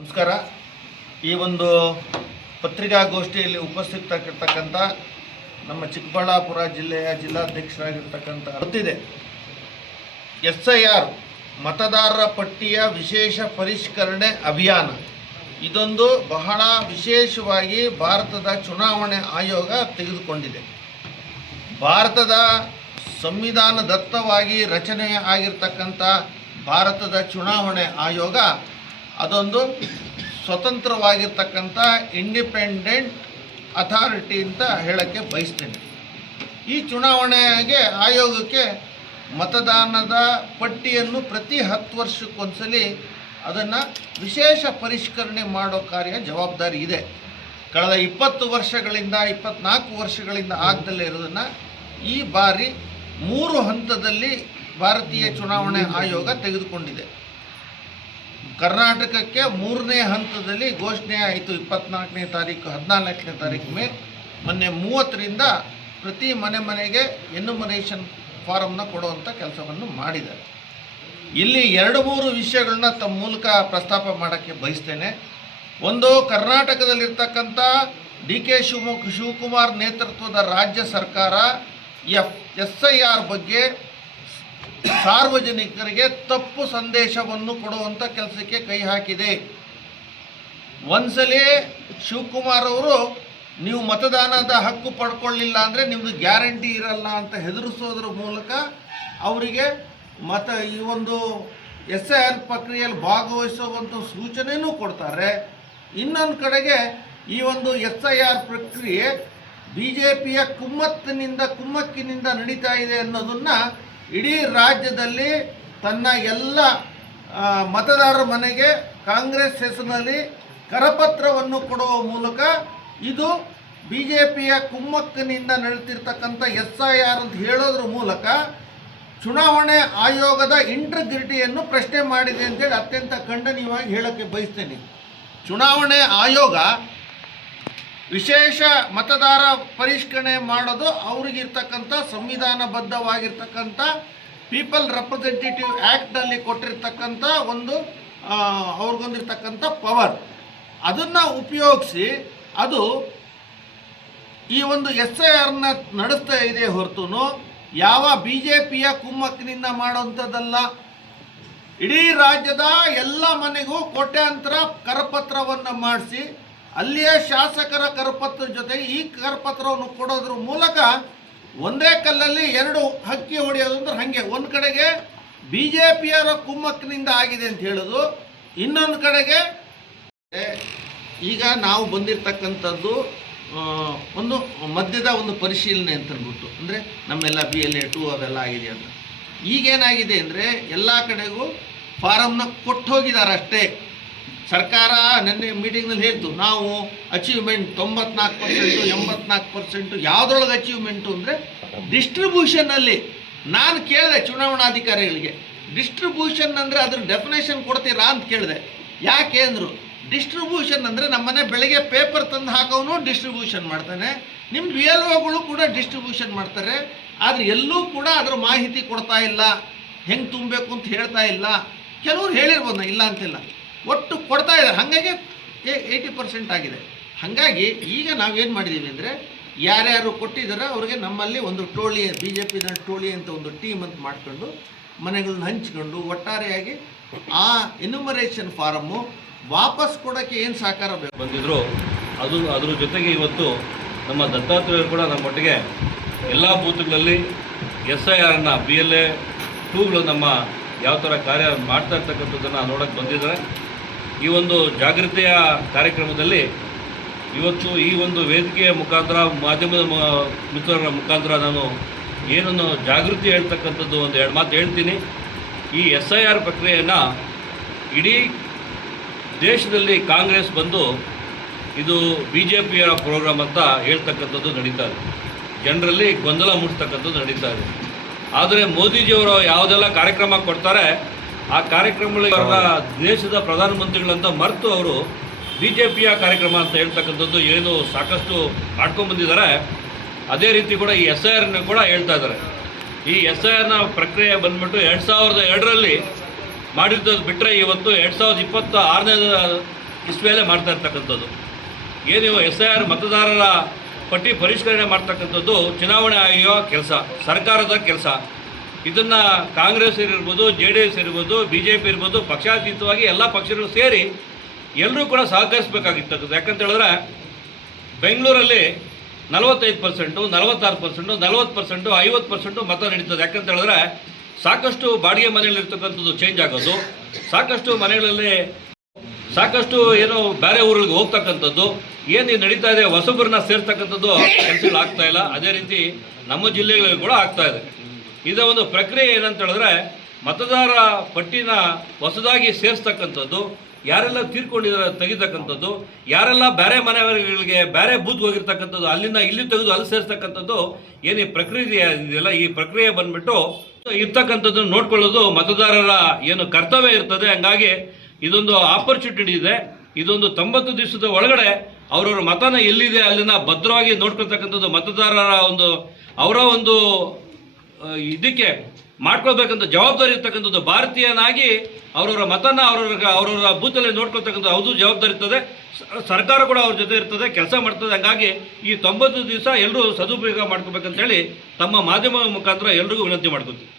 ನಮಸ್ಕಾರ. ಈ ಒಂದು ಪತ್ರಿಕಾಗೋಷ್ಠಿಯಲ್ಲಿ ಉಪಸ್ಥಿತರಾಗಿರ್ತಕ್ಕಂಥ ನಮ್ಮ ಚಿಕ್ಕಬಳ್ಳಾಪುರ ಜಿಲ್ಲೆಯ ಜಿಲ್ಲಾಧ್ಯಕ್ಷರಾಗಿರ್ತಕ್ಕಂಥ ಗೊತ್ತಿದೆ, SIR ಮತದಾರರ ಪಟ್ಟಿಯ ವಿಶೇಷ ಪರಿಷ್ಕರಣೆ ಅಭಿಯಾನ ಇದೊಂದು ಬಹಳ ವಿಶೇಷವಾಗಿ ಭಾರತದ ಚುನಾವಣೆ ಆಯೋಗ ತೆಗೆದುಕೊಂಡಿದೆ. ಭಾರತದ ಸಂವಿಧಾನದತ್ತವಾಗಿ ರಚನೆ ಆಗಿರ್ತಕ್ಕಂಥ ಭಾರತದ ಚುನಾವಣೆ ಆಯೋಗ ಅದೊಂದು ಸ್ವತಂತ್ರವಾಗಿರ್ತಕ್ಕಂಥ ಇಂಡಿಪೆಂಡೆಂಟ್ ಅಥಾರಿಟಿ ಅಂತ ಹೇಳೋಕ್ಕೆ ಬಯಸ್ತೇನೆ. ಈ ಚುನಾವಣೆಗೆ ಆಯೋಗಕ್ಕೆ ಮತದಾನದ ಪಟ್ಟಿಯನ್ನು ಪ್ರತಿ 10 ವರ್ಷಕ್ಕೊಂದ್ಸಲಿ ಅದನ್ನು ವಿಶೇಷ ಪರಿಷ್ಕರಣೆ ಮಾಡೋ ಕಾರ್ಯ ಜವಾಬ್ದಾರಿ ಇದೆ. ಕಳೆದ 20 ವರ್ಷಗಳಿಂದ 24 ವರ್ಷಗಳಿಂದ ಆಗದಲ್ಲೇ ಇರೋದನ್ನು ಈ ಬಾರಿ 3 ಹಂತದಲ್ಲಿ ಭಾರತೀಯ ಚುನಾವಣೆ ಆಯೋಗ ತೆಗೆದುಕೊಂಡಿದೆ. ಕರ್ನಾಟಕಕ್ಕೆ 3ನೇ ಹಂತದಲ್ಲಿ ಘೋಷಣೆ ಆಯಿತು 24ನೇ ತಾರೀಕು 14ನೇ ತಾರೀಕು ಮೊನ್ನೆ 30ರಿಂದ ಪ್ರತಿ ಮನೆಗೆ ಎನ್ಯುಮರೇಷನ್ ಫಾರಮ್ನ ಕೊಡುವಂಥ ಕೆಲಸವನ್ನು ಮಾಡಿದ್ದಾರೆ. ಇಲ್ಲಿ 2-3 ವಿಷಯಗಳನ್ನ ತಮ್ಮ ಮೂಲಕ ಪ್ರಸ್ತಾಪ ಮಾಡೋಕ್ಕೆ ಬಯಸ್ತೇನೆ. ಒಂದು, ಕರ್ನಾಟಕದಲ್ಲಿರ್ತಕ್ಕಂಥ DK ಶಿವಕುಮಾರ್ ನೇತೃತ್ವದ ರಾಜ್ಯ ಸರ್ಕಾರ SIR ಬಗ್ಗೆ ಸಾರ್ವಜನಿಕರಿಗೆ ತಪ್ಪು ಸಂದೇಶವನ್ನು ಕೊಡುವಂಥ ಕೆಲಸಕ್ಕೆ ಕೈ ಹಾಕಿದೆ. ಒಂದ್ಸಲಿ ಶಿವಕುಮಾರ್ ಅವರು ನೀವು ಮತದಾನದ ಹಕ್ಕು ಪಡ್ಕೊಳ್ಳಿಲ್ಲ ಅಂದರೆ ನಿಮ್ಮದು ಗ್ಯಾರಂಟಿ ಇರಲ್ಲ ಅಂತ ಹೆದರಿಸೋದ್ರ ಮೂಲಕ ಅವರಿಗೆ ಈ ಒಂದು SIR ಪ್ರಕ್ರಿಯೆಯಲ್ಲಿ ಭಾಗವಹಿಸುವಂಥ ಸೂಚನೆಯೂ ಕೊಡ್ತಾರೆ. ಇನ್ನೊಂದು ಕಡೆಗೆ ಈ ಒಂದು SIR ಪ್ರಕ್ರಿಯೆ BJPಯ ಕುಮ್ಮಕ್ಕಿನಿಂದ ನಡೀತಾ ಇದೆ ಅನ್ನೋದನ್ನು ಇಡೀ ರಾಜ್ಯದಲ್ಲಿ ತನ್ನ ಎಲ್ಲ ಮತದಾರರ ಮನೆಗೆ ಕಾಂಗ್ರೆಸ್ ಹೆಸರಿನಲ್ಲಿ ಕರಪತ್ರವನ್ನು ಕೊಡುವ ಮೂಲಕ ಇದು BJPಯ ಕುಮ್ಮಕ್ಕಿನಿಂದ ನಡೀತಿರ್ತಕ್ಕಂಥ SIR ಅಂತ ಹೇಳೋದ್ರ ಮೂಲಕ ಚುನಾವಣೆ ಆಯೋಗದ ಇಂಟಗ್ರಿಟಿಯನ್ನು ಪ್ರಶ್ನೆ ಮಾಡಿದೆ ಅಂತೇಳಿ ಅತ್ಯಂತ ಖಂಡನೀಯವಾಗಿ ಹೇಳೋಕ್ಕೆ ಬಯಸ್ತೇನೆ. ಚುನಾವಣೆ ಆಯೋಗ ವಿಶೇಷ ಮತದಾರ ಪರಿಷ್ಕರಣೆ ಮಾಡೋದು ಅವರಿಗಿರ್ತಕ್ಕಂಥ ಸಂವಿಧಾನಬದ್ಧವಾಗಿರ್ತಕ್ಕಂಥ ಪೀಪಲ್ ರೆಪ್ರೆಸೆಂಟೇಟಿವ್ ಆ್ಯಕ್ಟ್ನಲ್ಲಿ ಕೊಟ್ಟಿರ್ತಕ್ಕಂಥ ಒಂದು ಅವ್ರಿಗೊಂದಿರ್ತಕ್ಕಂಥ ಪವರ್, ಅದನ್ನು ಉಪಯೋಗಿಸಿ ಅದು ಈ ಒಂದು SIRನ ನಡೆಸ್ತಾ ಇದೆ ಹೊರತು ಯಾವ BJPಯ ಕುಮ್ಮಕ್ಕಿನಿಂದ ಮಾಡೋವಂಥದ್ದಲ್ಲ. ಇಡೀ ರಾಜ್ಯದ ಎಲ್ಲ ಮನೆಗೂ ಕೋಟ್ಯಾಂತರ ಕರಪತ್ರವನ್ನು ಮಾಡಿಸಿ ಅಲ್ಲಿಯೇ ಶಾಸಕರ ಕರಪತ್ರ ಜೊತೆಗೆ ಈ ಕರಪತ್ರವನ್ನು ಕೊಡೋದ್ರ ಮೂಲಕ ಒಂದೇ ಕಲ್ಲಲ್ಲಿ 2 ಹಕ್ಕಿ ಹೊಡೆಯೋದು ಅಂದ್ರೆ ಹಾಗೆ, ಒಂದು ಕಡೆಗೆ BJPಯವರ ಕುಮ್ಮಕ್ಕಿನಿಂದ ಆಗಿದೆ ಅಂತ ಹೇಳೋದು, ಇನ್ನೊಂದು ಕಡೆಗೆ ಈಗ ನಾವು ಬಂದಿರತಕ್ಕಂಥದ್ದು ಒಂದು ಮಧ್ಯದ ಒಂದು ಪರಿಶೀಲನೆ ಅಂತ ಅಂದ್ಬಿಟ್ಟು, ಅಂದರೆ ನಮ್ಮೆಲ್ಲ BLA 2 ಅವೆಲ್ಲ ಆಗಿದೆ ಅಂತ. ಈಗೇನಾಗಿದೆ ಅಂದರೆ ಎಲ್ಲ ಕಡೆಗೂ ಫಾರಮ್ನ ಕೊಟ್ಟು ಹೋಗಿದ್ದಾರೆ ಅಷ್ಟೇ. ಸರ್ಕಾರ ನಿನ್ನೆ ಮೀಟಿಂಗ್ನಲ್ಲಿ ಹೇಳ್ತು ನಾವು ಅಚೀವ್ಮೆಂಟ್ 94%, 84%. ಯಾವುದ್ರೊಳಗೆ ಅಚೀವ್ಮೆಂಟು ಅಂದರೆ ಡಿಸ್ಟ್ರಿಬ್ಯೂಷನ್ನಲ್ಲಿ. ನಾನು ಕೇಳಿದೆ ಚುನಾವಣಾಧಿಕಾರಿಗಳಿಗೆ, ಡಿಸ್ಟ್ರಿಬ್ಯೂಷನ್ ಅಂದರೆ ಅದ್ರ ಡೆಫಿನೇಷನ್ ಕೊಡ್ತೀರಾ ಅಂತ ಕೇಳಿದೆ. ಯಾಕೆ ಅಂದರು, ಡಿಸ್ಟ್ರಿಬ್ಯೂಷನ್ ಅಂದರೆ ನಮ್ಮನೆ ಬೆಳಗ್ಗೆ ಪೇಪರ್ ತಂದು ಹಾಕೋನು ಡಿಸ್ಟ್ರಿಬ್ಯೂಷನ್ ಮಾಡ್ತಾನೆ, ನಿಮ್ಮ BLOಗಳು ಕೂಡ ಡಿಸ್ಟ್ರಿಬ್ಯೂಷನ್ ಮಾಡ್ತಾರೆ, ಆದರೆ ಎಲ್ಲೂ ಕೂಡ ಅದರ ಮಾಹಿತಿ ಕೊಡ್ತಾ ಇಲ್ಲ, ಹೆಂಗೆ ತುಂಬಬೇಕು ಅಂತ ಹೇಳ್ತಾ ಇಲ್ಲ. ಕೆಲವ್ರು ಹೇಳಿರ್ಬೋದು, ಇಲ್ಲ ಅಂತಿಲ್ಲ, ಒಟ್ಟು ಕೊಡ್ತಾ ಇದ್ದಾರೆ. ಹಾಗಾಗಿ 80% ಆಗಿದೆ. ಹಾಗಾಗಿ ಈಗ ನಾವೇನು ಮಾಡಿದ್ದೀವಿ ಅಂದರೆ ಯಾರ್ಯಾರು ಕೊಟ್ಟಿದ್ದಾರೆ ಅವ್ರಿಗೆ ನಮ್ಮಲ್ಲಿ ಒಂದು ಟೋಳಿ, BJP ಟೋಳಿ ಅಂತ ಒಂದು ಟೀಮ್ ಅಂತ ಮಾಡ್ಕೊಂಡು ಮನೆಗಳನ್ನ ಹಂಚ್ಕೊಂಡು ಒಟ್ಟಾರೆಯಾಗಿ ಆ ಎನ್ಯುಮರೇಷನ್ ಫಾರಮ್ಮು ವಾಪಸ್ ಕೊಡೋಕ್ಕೆ ಏನು ಸಹಕಾರ ಬೇಕು ಬಂದಿದ್ರು. ಅದ್ರ ಜೊತೆಗೆ ಇವತ್ತು ನಮ್ಮ ದತ್ತಾತ್ರೇಯರು ಕೂಡ ನಮ್ಮೊಟ್ಟಿಗೆ ಎಲ್ಲ ಬೂತ್ಗಳಲ್ಲಿ SIRನ BLA 2ಗಳು ನಮ್ಮ ಯಾವ ಥರ ಕಾರ್ಯ ಮಾಡ್ತಾ ಇರ್ತಕ್ಕಂಥದ್ದನ್ನು ನೋಡೋಕ್ಕೆ ಬಂದಿದ್ದಾರೆ. ಈ ಒಂದು ಜಾಗೃತಿಯ ಕಾರ್ಯಕ್ರಮದಲ್ಲಿ ಇವತ್ತು ಈ ಒಂದು ವೇದಿಕೆಯ ಮುಖಾಂತರ, ಮಾಧ್ಯಮದ ಮಿತ್ರರ ಮುಖಾಂತರ ನಾನು ಏನನ್ನು ಜಾಗೃತಿ ಹೇಳ್ತಕ್ಕಂಥದ್ದು ಒಂದು 2 ಮಾತು ಹೇಳ್ತೀನಿ. ಈ SIR ಪ್ರಕ್ರಿಯೆಯನ್ನು ಇಡೀ ದೇಶದಲ್ಲಿ ಕಾಂಗ್ರೆಸ್ ಬಂದು ಇದು BJPಯ ಪ್ರೋಗ್ರಾಮ್ ಅಂತ ಹೇಳ್ತಕ್ಕಂಥದ್ದು ನಡೀತಾ ಇದೆ, ಜನರಲ್ಲಿ ಗೊಂದಲ ಮೂಡಿಸ್ತಕ್ಕಂಥದ್ದು ನಡೀತಾ ಇದೆ. ಆದರೆ ಮೋದಿಜಿಯವರು ಯಾವುದೆಲ್ಲ ಕಾರ್ಯಕ್ರಮ ಕೊಡ್ತಾರೆ ಆ ಕಾರ್ಯಕ್ರಮಗಳಿಗೆ ಅವರ ದೇಶದ ಪ್ರಧಾನಮಂತ್ರಿಗಳಂತ ಮರೆತು ಅವರು BJPಯ ಕಾರ್ಯಕ್ರಮ ಅಂತ ಹೇಳ್ತಕ್ಕಂಥದ್ದು ಏನು ಸಾಕಷ್ಟು ಮಾಡ್ಕೊಂಡ್ಬಂದಿದ್ದಾರೆ. ಅದೇ ರೀತಿ ಕೂಡ ಈ SIRನ ಕೂಡ ಹೇಳ್ತಾ ಇದ್ದಾರೆ. ಈ SIRನ ಪ್ರಕ್ರಿಯೆ ಬಂದ್ಬಿಟ್ಟು 2002ರಲ್ಲಿ ಮಾಡಿದ್ದು ಬಿಟ್ಟರೆ ಇವತ್ತು 2026ನೇ ಇಷ್ಟೆಲ್ಲ ಮಾಡ್ತಾ ಇರ್ತಕ್ಕಂಥದ್ದು. ಏನು SIR ಮತದಾರರ ಪಟ್ಟಿ ಪರಿಷ್ಕರಣೆ ಮಾಡ್ತಕ್ಕಂಥದ್ದು ಚುನಾವಣೆ ಆಯೋಗ ಕೆಲಸ, ಸರ್ಕಾರದ ಕೆಲಸ. ಇದನ್ನು ಕಾಂಗ್ರೆಸ್ ಇರ್ಬೋದು, JDS ಇರ್ಬೋದು, BJP ಇರ್ಬೋದು, ಪಕ್ಷಾತೀತವಾಗಿ ಎಲ್ಲ ಪಕ್ಷಗಳು ಸೇರಿ ಎಲ್ಲರೂ ಕೂಡ ಸಹಕರಿಸಬೇಕಾಗಿರ್ತಕ್ಕಂಥದ್ದು. ಯಾಕಂತ ಹೇಳಿದ್ರೆ ಬೆಂಗಳೂರಲ್ಲಿ 45%, 46%, 40%, 50% ಮತ ನಡೀತದೆ. ಯಾಕಂತ ಹೇಳಿದ್ರೆ ಸಾಕಷ್ಟು ಬಾಡಿಗೆ ಮನೆಯಲ್ಲಿರ್ತಕ್ಕಂಥದ್ದು ಚೇಂಜ್ ಆಗೋದು, ಸಾಕಷ್ಟು ಮನೆಗಳಲ್ಲಿ ಸಾಕಷ್ಟು ಏನು ಬೇರೆ ಊರಿಗೆ ಹೋಗ್ತಕ್ಕಂಥದ್ದು, ಏನು ನಡೀತಾ ಇದೆ ಹೊಸಬರನ್ನ ಸೇರ್ತಕ್ಕಂಥದ್ದು ಕೆಲಸಗಳು ಆಗ್ತಾ ಇಲ್ಲ. ಅದೇ ರೀತಿ ನಮ್ಮ ಜಿಲ್ಲೆಗಳಲ್ಲಿ ಕೂಡ ಆಗ್ತಾ ಇದೆ. ಇದರ ಒಂದು ಪ್ರಕ್ರಿಯೆ ಏನಂತ ಹೇಳಿದ್ರೆ ಮತದಾರ ಪಟ್ಟಿನ ಹೊಸದಾಗಿ ಸೇರಿಸ್ತಕ್ಕಂಥದ್ದು, ಯಾರೆಲ್ಲ ತೀರ್ಕೊಂಡಿದ್ದಾರೆ ತೆಗಿತಕ್ಕಂಥದ್ದು, ಯಾರೆಲ್ಲ ಬೇರೆ ಮನೆಯವರಿಗೆ ಬೇರೆ ಬೂತ್ ಹೋಗಿರ್ತಕ್ಕಂಥದ್ದು ಅಲ್ಲಿಂದ ಇಲ್ಲಿ ತೆಗೆದು ಅಲ್ಲಿ ಸೇರಿಸ್ತಕ್ಕಂಥದ್ದು ಏನು ಈ ಪ್ರಕ್ರಿಯೆ ಇದೆಯಲ್ಲ, ಈ ಪ್ರಕ್ರಿಯೆ ಬಂದ್ಬಿಟ್ಟು ಇರ್ತಕ್ಕಂಥದ್ದನ್ನು ನೋಡ್ಕೊಳ್ಳೋದು ಮತದಾರರ ಏನು ಕರ್ತವ್ಯ ಇರ್ತದೆ. ಹಂಗಾಗಿ ಇದೊಂದು ಆಪರ್ಚುನಿಟಿ ಇದೆ. ಇದೊಂದು 90 ದಿವಸದ ಒಳಗಡೆ ಅವರವ್ರ ಮತನ ಎಲ್ಲಿದೆ ಅಲ್ಲಿನ ಭದ್ರವಾಗಿ ನೋಡ್ಕೊಳ್ತಕ್ಕಂಥದ್ದು ಮತದಾರರ ಒಂದು ಅವರ ಒಂದು ಇದಕ್ಕೆ ಮಾಡ್ಕೊಳ್ಬೇಕಂತ ಜವಾಬ್ದಾರಿ ಇರ್ತಕ್ಕಂಥದ್ದು. ಭಾರತೀಯನಾಗಿ ಅವರವರ ಮತನ ಅವರವರ ಬೂತಲ್ಲಿ ನೋಡ್ಕೊಳ್ತಕ್ಕಂಥದ್ದು ಅದು ಜವಾಬ್ದಾರಿ ಇರ್ತದೆ. ಸರ್ಕಾರ ಕೂಡ ಅವ್ರ ಜೊತೆ ಇರ್ತದೆ, ಕೆಲಸ ಮಾಡ್ತದೆ. ಹಂಗಾಗಿ ಈ 90 ದಿವಸ ಎಲ್ಲರೂ ಸದುಪಯೋಗ ಮಾಡ್ಕೋಬೇಕಂತೇಳಿ ತಮ್ಮ ಮಾಧ್ಯಮ ಮುಖಾಂತರ ಎಲ್ರಿಗೂ ವಿನಂತಿ ಮಾಡ್ಕೊತೀವಿ.